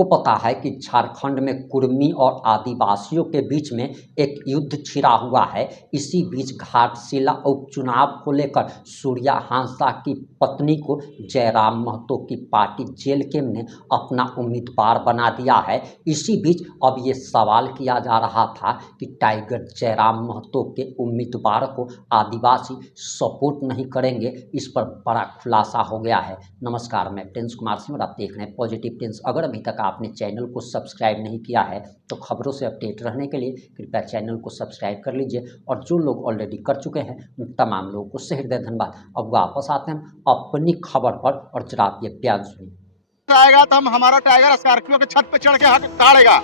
आपको पता है कि झारखंड में कुर्मी और आदिवासियों के बीच में एक युद्ध छिड़ा हुआ है। इसी बीच घाटशिला उपचुनाव को लेकर सूर्या हांसदा की पत्नी को जयराम महतो की पार्टी जेलकेम ने अपना उम्मीदवार बना दिया है। इसी बीच अब ये सवाल किया जा रहा था कि टाइगर जयराम महतो के उम्मीदवार को आदिवासी सपोर्ट नहीं करेंगे। इस पर बड़ा खुलासा हो गया है। नमस्कार, मैं प्रिंस कुमार सिंह और आप देख रहे हैं पॉजिटिव प्रिंस। अगर अभी तक आपने चैनल को सब्सक्राइब नहीं किया है तो खबरों से अपडेट रहने के लिए कृपया चैनल को सब्सक्राइब कर लीजिए, और जो लोग ऑलरेडी कर चुके हैं उन तमाम लोगों को सहृदय धन्यवाद। अब वापस आते हैं अपनी खबर पर, और जरा आप ये बयान सुनिए। आएगा तो हम हमारा टाइगर स्कॉर्पियो के छत पे चढ़ के हक ताड़ेगा।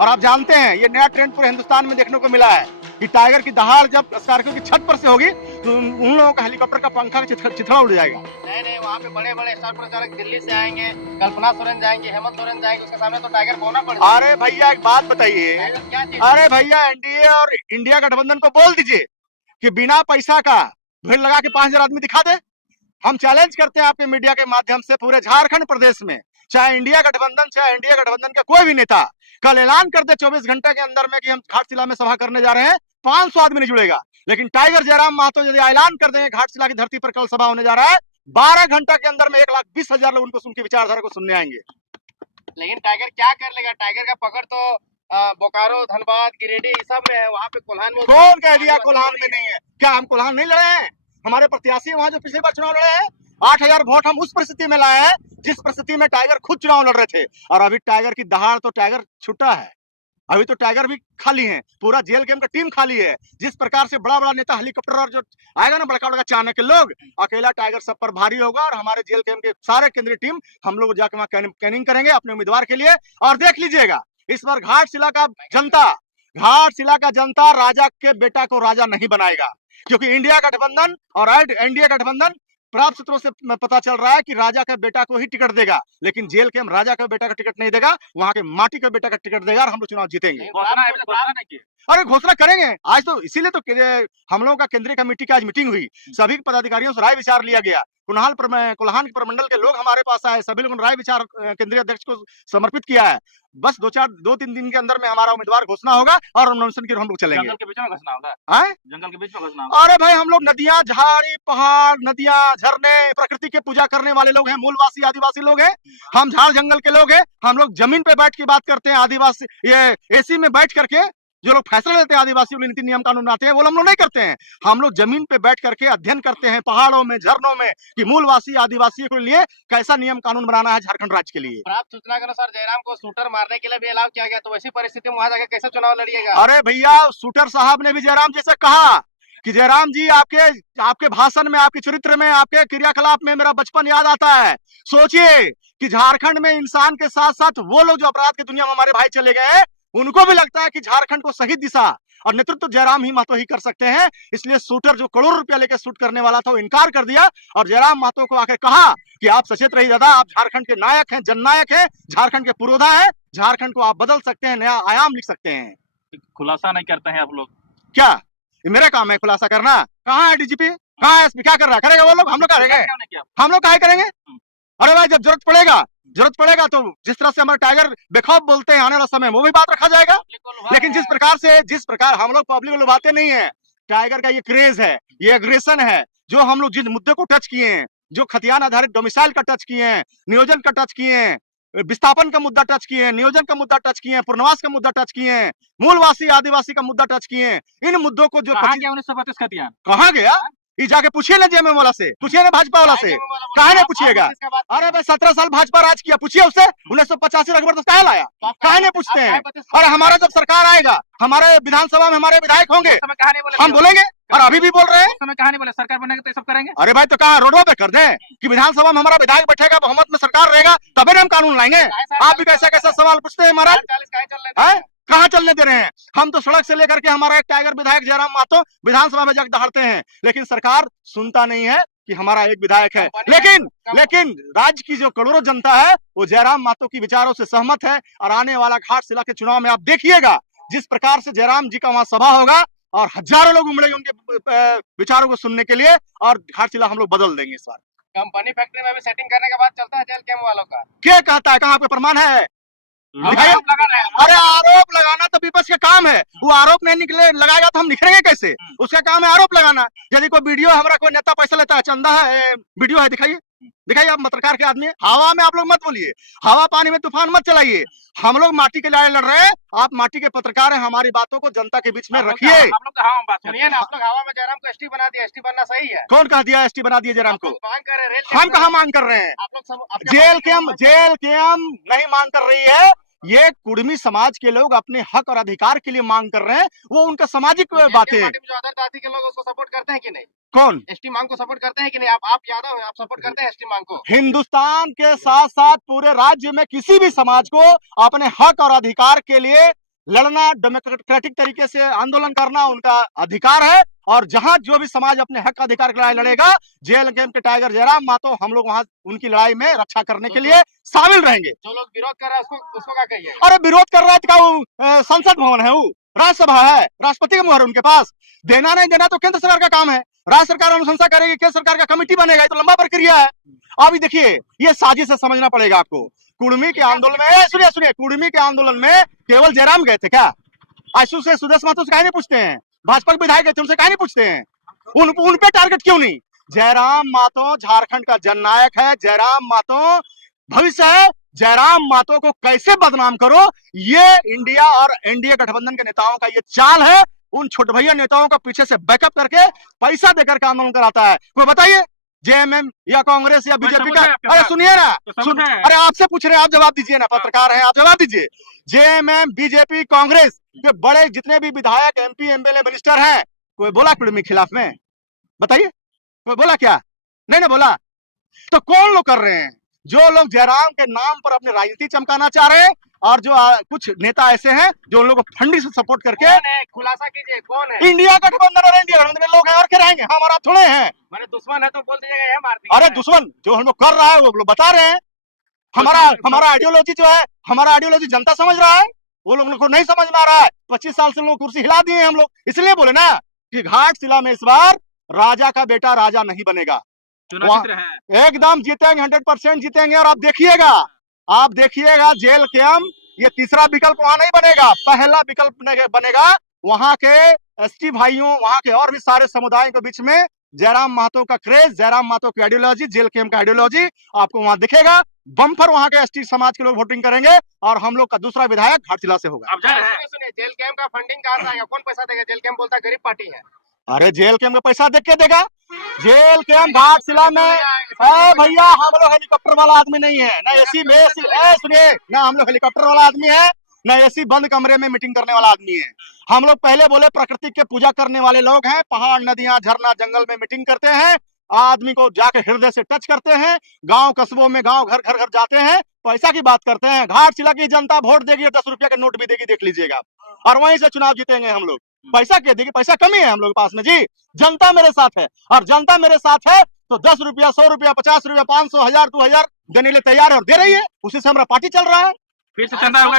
और आप जानते हैं ये नया ट्रेंड पूरे हिंदुस्तान में देखने को मिला है कि टाइगर की दहाड़ जब स्कॉर्पियो की छत पर से होगी तो उन लोगों का हेलीकॉप्टर का पंखा चिथड़ा उड़ जाएगा। नहीं, वहाँ पे बड़े बड़े स्टार प्रचारक दिल्ली से आएंगे, कल्पना सोरेन जाएंगे, हेमंत सोरेन जाएंगे, उसके सामने तो टाइगर बोलना पड़ेगा। अरे भैया एक बात बताइए, अरे भैया एनडीए और इंडिया गठबंधन को बोल दीजिए कि बिना पैसा का भीड़ लगा के 5,000 आदमी दिखा दे। हम चैलेंज करते हैं आपके मीडिया के माध्यम से पूरे झारखंड प्रदेश में, चाहे इंडिया गठबंधन चाहे इंडिया गठबंधन का कोई भी नेता कल ऐलान कर दे 24 घंटे के अंदर में कि हम घाटशिला में सभा करने जा रहे हैं, 500 आदमी नहीं जुड़ेगा। लेकिन टाइगर जयराम महतो यदि ऐलान कर देंगे घाटशिला की धरती पर कल सभा होने जा रहा है, 12 घंटा के अंदर में 1,20,000 लोग उनको उनकी विचारधारा को सुनने आएंगे। लेकिन टाइगर क्या कर लेगा? टाइगर का पकड़ तो बोकारो, धनबाद, गिरिडीह सब में है, वहाँ पे कोल्हान में कौन कह दिया कोल्हान में नहीं है? क्या हम कोल्हान नहीं लड़े हैं? हमारे प्रत्याशी वहाँ जो पिछली बार चुनाव लड़े हैं, 8,000 वोट हम उस परिस्थिति में लाए हैं जिस परिस्थिति में टाइगर खुद चुनाव लड़ रहे थे। और अभी टाइगर की दहाड़ तो टाइगर छुट्टा है, अभी तो टाइगर भी खाली है, पूरा जेल गेम का टीम खाली है। जिस प्रकार से बड़ा बड़ा नेता हेलीकॉप्टर और जो आएगा ना बड़का बड़का चाणक्य के लोग, अकेला टाइगर सब पर भारी होगा। और हमारे जेल गेम के सारे केंद्रीय टीम हम लोग जाके वहाँ कैनिंग करेंगे अपने उम्मीदवार के लिए। और देख लीजिएगा इस बार घाटशिला का जनता राजा के बेटा को राजा नहीं बनाएगा, क्योंकि इंडिया गठबंधन और एनडीए गठबंधन प्राप्त सूत्रों से पता चल रहा है कि राजा का बेटा को ही टिकट देगा, लेकिन जेल के हम राजा का बेटा का टिकट नहीं देगा, वहां के माटी का बेटा का टिकट देगा और हम लोग चुनाव जीतेंगे। अरे घोषणा करेंगे आज तो, इसीलिए तो हम लोगों का केंद्रीय कमेटी की आज मीटिंग हुई, सभी पदाधिकारियों से राय विचार लिया गया। कोल्हान के प्रमंडल के लोग हमारे पास आए, सभी लोगों ने राय विचार केंद्रीय अध्यक्ष को समर्पित किया है। बस 2-3 दिन के अंदर में हमारा उम्मीदवार घोषणा होगा और नॉमिनेशन की हम लोग चलेंगे। जंगल के बीच में घोषणा होगा? जंगल के बीच में घोषणा होगा? अरे भाई हम लोग नदियां, झाड़ी, पहाड़, नदियां, झरने, प्रकृति की पूजा करने वाले लोग हैं, मूलवासी आदिवासी लोग हैं। हम झाड़ जंगल के लोग हैं। हम लोग जमीन पे बैठ के बात करते हैं। आदिवासी ये एसी में बैठ करके जो लोग फैसला लेते हैं आदिवासियों के नीति नियम कानून बनाते हैं, वो हम लोग नहीं करते हैं। हम लोग जमीन पे बैठ करके अध्ययन करते हैं पहाड़ों में, झरनों में, कि मूलवासी आदिवासियों के लिए कैसा नियम कानून बनाना है झारखंड राज्य के लिए। प्राप्त सूचना के अनुसार जयराम को शूटर मारने के लिए भी अलाउ किया गया, तो वैसी परिस्थिति में वहां जाकर कैसे चुनाव लड़िएगा? अरे भैया शूटर साहब ने भी जयराम जी से कहा कि जयराम जी आपके भाषण में, आपके चरित्र में, आपके क्रियाकलाप में मेरा बचपन याद आता है। सोचिए कि झारखंड में इंसान के साथ साथ वो लोग जो अपराध की दुनिया में हमारे भाई चले गए हैं, उनको भी लगता है कि झारखंड को सही दिशा और नेतृत्व तो जयराम ही महतो ही कर सकते हैं। इसलिए शूटर जो करोड़ रुपया लेकर शूट करने वाला था वो इनकार कर दिया और जयराम महतो को आकर कहा कि आप सचेत रहिए दादा, आप झारखंड के नायक हैं, जननायक हैं, झारखंड के पुरोधा हैं, झारखंड को आप बदल सकते हैं, नया आयाम लिख सकते हैं। खुलासा नहीं करते हैं आप लोग? क्या ये मेरा काम है खुलासा करना? कहाँ है डीजीपी, कहाँ है एसपी, क्या कर रहा है? करेगा वो लोग, हम लोग करेंगे? हम लोग काहे करेंगे? अरे भाई जब जरूरत पड़ेगा तो जिस तरह से हमारे टाइगर बेखौफ बोलते हैं आने वाला समय वो भी बात रखा जाएगा। लेकिन जिस प्रकार हम लोग पब्लिक को लुभाते नहीं है, टाइगर का ये क्रेज है, ये एग्रेशन है, जो हम लोग जिस मुद्दे को टच किए हैं, जो खतियान आधारित डोमिसाइल का टच किए हैं, नियोजन का टच किए हैं, विस्थापन का मुद्दा टच किए हैं, नियोजन का मुद्दा टच किए हैं, पुनर्वास का मुद्दा टच किए हैं, मूलवासी आदिवासी का मुद्दा टच किए हैं, इन मुद्दों को जो 1932 खतियान कहाँ गया ये जाके पूछिए ना जेएमएम वाला से, पूछिए ना भाजपा वाला से, काहे नहीं पूछिएगा? अरे भाई 17 साल भाजपा राज किया, पूछिए उससे 1985 जबरदस्त काहे लाया, काहे नहीं पूछते हैं? और हमारा जब सरकार आएगा, हमारे विधानसभा में हमारे विधायक होंगे, हम बोलेंगे। और अभी भी बोल रहे हैं कहानी बोले सरकार बनेगा तो ये सब करेंगे। अरे भाई तो कहा रोडों पे कर दें कि विधानसभा में हमारा विधायक बैठेगा, बहुमत में सरकार रहेगा, तभी हम कानून लाएंगे। आप भी कैसा सवाल पूछते हैं महाराज? कहाँ चलने दे रहे हैं? हम तो सड़क से लेकर के हमारा एक टाइगर विधायक जयराम महतो विधानसभा में जाकर दहाड़ते हैं, लेकिन सरकार सुनता नहीं है कि हमारा एक विधायक है। लेकिन राज्य की जो करोड़ों जनता है वो जयराम महतो की विचारों से सहमत है। और आने वाला घाटशिला के चुनाव में आप देखिएगा जिस प्रकार से जयराम जी का वहां सभा होगा और हजारों लोग उमड़ेंगे उनके विचारों को सुनने के लिए, और घाटशिला हम लोग बदल देंगे इस बार। कंपनी फैक्ट्री में भी सेटिंग करने के बाद चलता है जेल कैम वालों का? क्या कहता है? कहाँ पे प्रमाण है? दिखाइए। अरे आरोप लगाना तो विपक्ष का काम है, वो आरोप नहीं निकले लगाएगा तो हम निखरेंगे कैसे? उसका काम है आरोप लगाना। यदि कोई वीडियो हमारा कोई नेता पैसा लेता है, चंदा है, वीडियो है, दिखाइए दिखाइए। आप पत्रकार के आदमी, हवा में आप लोग मत बोलिए, हवा पानी में तूफान मत चलाइए। हम लोग माटी के लड़ाई लड़ रहे हैं, आप माटी के पत्रकार हैं, हमारी बातों को जनता के बीच में रखिए। आप लोग हवा में बात सुनिए ना, आप लोग हवा में जयराम को एसटी बना दिया, एसटी बनना सही है? कौन कह दिया एसटी बना दिया जयराम को? मांग कर रहे हैं, हम कहाँ मांग कर रहे हैं? आप लोग जेल के हम नहीं मांग कर रही है, ये कुर्मी समाज के लोग अपने हक और अधिकार के लिए मांग कर रहे हैं, वो उनका सामाजिक बात है। जो अदर जाति के लोग उसको सपोर्ट करते हैं कि नहीं? कौन? एसटी मांग को सपोर्ट करते हैं कि नहीं? आप यादव हैं, आप सपोर्ट करते हैं एसटी मांग को? हिंदुस्तान के साथ साथ पूरे राज्य में किसी भी समाज को अपने हक और अधिकार के लिए लड़ना, डेमोक्रेटिक तरीके से आंदोलन करना उनका अधिकार है। और जहां जो भी समाज अपने हक अधिकार की लड़ाई लड़ेगा, जेल कैंप के टाइगर जयराम मातो, हम लोग वहां उनकी लड़ाई में रक्षा करने के लिए शामिल रहेंगे। जो लोग विरोध कर रहे हैं उसको क्या कहिए? अरे विरोध कर रहा है क्या? संसद भवन है, वो राज्यसभा है, राष्ट्रपति का मुहर उनके पास। देना नहीं देना तो केंद्र सरकार का काम है, राज्य सरकार अनुशंसा करेगी, केंद्र सरकार का कमेटी बनेगा, ये तो लंबा प्रक्रिया है। अभी देखिए, ये साजिश से समझना पड़ेगा आपको। कुर्मी के आंदोलन में, सुनिए, कुर्मी के आंदोलन में केवल जयराम गए थे क्या? आशु से सुदेश महतो से काहे नहीं पूछते हैं? भाजपा के विधायक गए थे, उनसे काहे नहीं पूछते हैं? उन पे टारगेट क्यों नहीं? जयराम मातो झारखंड का जननायक है, जयराम मातो भविष्य है। जयराम मातो को कैसे बदनाम करो, ये इंडिया और एनडीए गठबंधन के नेताओं का ये चाल है। उन छोटे भैया नेताओं का पीछे से बैकअप करके पैसा देकर के आंदोलन कराता है। कोई बताइए, जेएमएम या कांग्रेस या बीजेपी का? अरे सुनिए ना, अरे आपसे पूछ रहे हैं, आप जवाब दीजिए ना, पत्रकार हैं, आप जवाब दीजिए। जेएमएम, बीजेपी, कांग्रेस के बड़े जितने भी विधायक, एमपी, एमएलए, मिनिस्टर हैं, कोई बोला कुर्मी के खिलाफ में? बताइए, कोई बोला क्या? नहीं ना बोला। तो कौन लोग कर रहे हैं? जो लोग जयराम के नाम पर अपनी राजनीति चमकाना चाह रहे हैं, और जो कुछ नेता ऐसे हैं जो उन लोगों को फंडिंग से सपोर्ट करके। खुलासा कीजिए, कौन है? इंडिया गठबंधन और एनडीए गठबंधन में लोग हैं, और क्या रहेंगे? हमारा थोड़े हैं। मैंने दुश्मन है तो बोल दीजिएगा ये मार दिया। अरे दुश्मन जो हम लोग कर रहा है वो लोग बता रहे हैं। हमारा आइडियोलॉजी जो है, हमारा आइडियोलॉजी जनता समझ रहा है, वो लोग को नहीं समझ में आ रहा है। 25 साल से लोग कुर्सी हिला दिए हम लोग, इसलिए बोले ना कि घाटशिला में इस बार राजा का बेटा राजा नहीं बनेगा। एकदम जीतेंगे, 100% जीतेंगे। और आप देखिएगा जेल कैंप, ये तीसरा विकल्प वहां नहीं बनेगा, पहला विकल्प बनेगा वहां के एसटी भाइयों, वहां के और भी सारे समुदायों के बीच में जयराम महतो का क्रेज, जयराम महतो की आइडियोलॉजी, जेल कैंप का आइडियोलॉजी आपको वहां दिखेगा। बम्पर वहां के एसटी समाज के लोग वोटिंग करेंगे, और हम लोग का दूसरा विधायक घाटशिला से होगा। अब सुनिए, जेल कैंप का फंडिंग कहां से आएगा? कौन पैसा देगा? जेल कैंप बोलता है गरीब पार्टी है। अरे जेल कैंप का पैसा देख के देगा? जेल कैंप घाटशिला में भैया, हम लोग हेलीकॉप्टर वाला आदमी नहीं है, ना एसी में सुनिए ना, हम लोग हेलीकॉप्टर वाला आदमी है, ना एसी बंद कमरे में मीटिंग करने वाला आदमी है। हम लोग पहले बोले प्रकृति के पूजा करने वाले लोग हैं, पहाड़, नदियां, झरना, जंगल में मीटिंग करते हैं, आदमी को जाके हृदय से टच करते हैं, गांव कस्बों में, गांव घर घर जाते हैं, पैसा की बात करते हैं। घाटशिला की जनता वोट देगी और 10 रुपया के नोट भी देगी, देख लीजिएगा, और वहीं से चुनाव जीतेंगे हम लोग। पैसा क्या देगी? पैसा कमी है हम लोग के पास में जी। जनता मेरे साथ है, और जनता मेरे साथ है तो 10 रुपया, 100 रुपया, 50 रुपया, 500, 1000, 2000 देने लिए तैयार है, और दे रही है। उसी से हमारा पार्टी चल रहा है। फिर से चंदा होगा,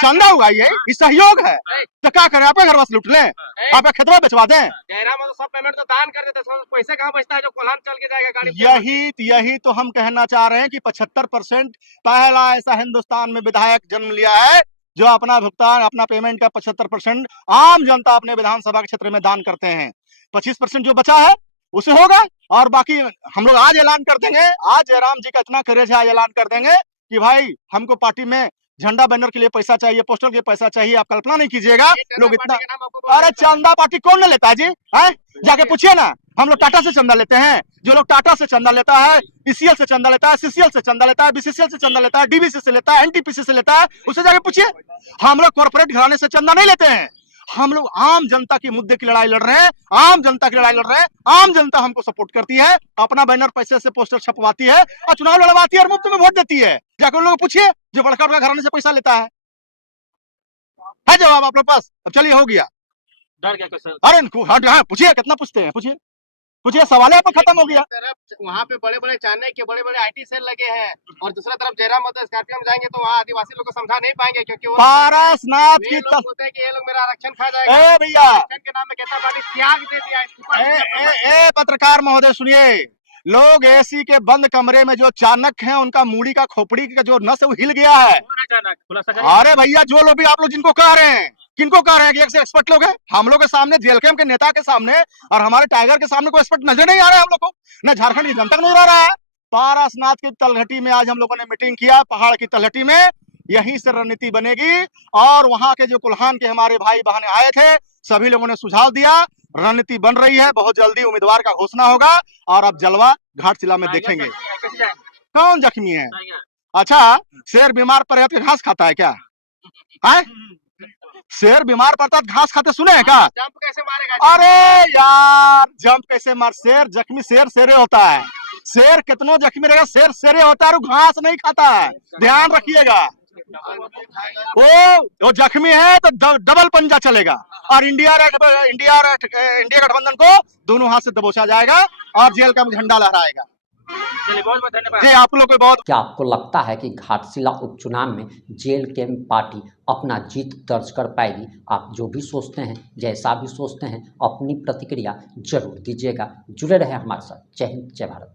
चंदा होगा, ये सहयोग है। तो क्या करें? आपके घर वास लूट लें? आपका खेतवा बेचवा दें? जयराम तो सब पेमेंट तो दान कर देते, पैसे कहाँ बचता है जो कोल्हान चल के जाएगा गाड़ी? यही तो हम कहना चाह रहे हैं कि 75% पहला ऐसा हिंदुस्तान में विधायक जन्म लिया है जो अपना भुगतान, अपना पेमेंट का 75% आम जनता अपने विधानसभा के क्षेत्र में दान करते हैं। 25% जो बचा है उसे होगा, और बाकी हम लोग आज ऐलान कर देंगे। आज जयराम जी का इतना करेज है, आज ऐलान कर देंगे कि भाई हमको पार्टी में झंडा बैनर के लिए पैसा चाहिए, पोस्टर के लिए पैसा चाहिए। आप कल्पना नहीं कीजिएगा लोग इतना। अरे चंदा पार्टी कौन लेता है जी? है जाके पूछिए ना। हम लोग टाटा से चंदा लेते हैं, जो लोग टाटा से चंदा लेता है, ईसीएल से चंदा लेता है, सीसीएल से चंदा लेता है, बीसीसीएल से चंदा लेता है, डीवीसी से लेता है, एनटीपीसी से लेता है, उससे जाके पूछिए। हम लोग कॉर्पोरेट घराने से चंदा नहीं लेते हैं, हम लोग आम जनता की मुद्दे की लड़ाई लड़ रहे हैं, आम जनता की लड़ाई लड़ रहे हैं। आम जनता हमको सपोर्ट करती है, अपना बैनर पैसे से पोस्टर छपवाती है, और चुनाव लड़वाती है, और मुफ्त में वोट देती है। जाकर उन लोगों को पूछिए जो बड़का बड़का घराने से पैसा लेता है जवाब आप लोग पास? अब चलिए, हो गया। डर गया सर? अरे हाँ, पूछिए, कितना पूछते हैं, पूछिए, सवाल है, खत्म हो गया। वहाँ पे बड़े बड़े चाइना के बड़े बड़े आईटी सेल लगे हैं, और दूसरा तरफ जयराम महतो स्कॉर्पियो में जाएंगे तो वहाँ आदिवासी लोग को समझा नहीं पाएंगे, क्योंकि पारसनाथ की बोलते हैं कि ये लोग मेरा आरक्षण खा जाएगा। भैया, आरक्षण के नाम में कितना बड़ी त्याग दे दिया। पत्रकार महोदय सुनिए, लोग एसी के बंद कमरे में जो चाणक्य हैं, उनका मूड़ी का खोपड़ी का जो नस है वो हिल गया है। अचानक खुलासा करिए। अरे भैया, जो लोग भी आप लोग जिनको कह रहे हैं, किनको कह रहे हैं कि एक से एक्सपर्ट लोग हैं? हम लोग के सामने, जेल कैंप के नेता के सामने और हमारे टाइगर के सामने कोई एक्सपर्ट नजर नहीं आ रहा है हम लोग को, न झारखंड की जनता को नजर आ रहा है। पारसनाथ की तलहटी में आज हम लोगों ने मीटिंग किया, पहाड़ की तलहटी में, यहीं से रणनीति बनेगी। और वहां के जो कुल्हान के हमारे भाई बहन आए थे, सभी लोगों ने सुझाव दिया, रणनीति बन रही है, बहुत जल्दी उम्मीदवार का घोषणा होगा और अब जलवा घाटशिला में देखेंगे। कौन जख्मी है? अच्छा, शेर बीमार पड़े तो घास खाता है क्या? है? शेर बीमार पड़ता है तो घास खाते सुने हैं क्या? जंप कैसे मारेगा? अरे यार, जंप कैसे मार? शेर जख्मी, शेर शेरे होता है। शेर कितनों जख्मी रहेगा, शेर शेरे होता है और घास नहीं खाता है, ध्यान रखिएगा। वो जख्मी है तो डबल पंजा चलेगा और इंडिया गठबंधन को दोनों हाथ से दबोचा जाएगा और जेल का झंडा लहराएगा। चलिए, बहुत बहुत धन्यवाद। जी, आप लोग को बहुत। क्या आपको लगता है कि घाटशिला उपचुनाव में जेल कैंप पार्टी अपना जीत दर्ज कर पाएगी? आप जो भी सोचते हैं, जैसा भी सोचते हैं, अपनी प्रतिक्रिया जरूर दीजिएगा। जुड़े रहे हमारे साथ। जय हिंद, जय भारत।